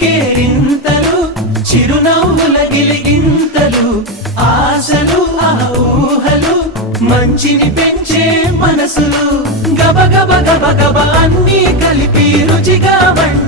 కేరింతలు చిరునవ్వుల గిలిగింతలు ఆశలు ఆ ఊహలు మంచిని పెంచే మనసులు గబ గబ గబ గబ అన్నీ కలిపి రుచిగా వండి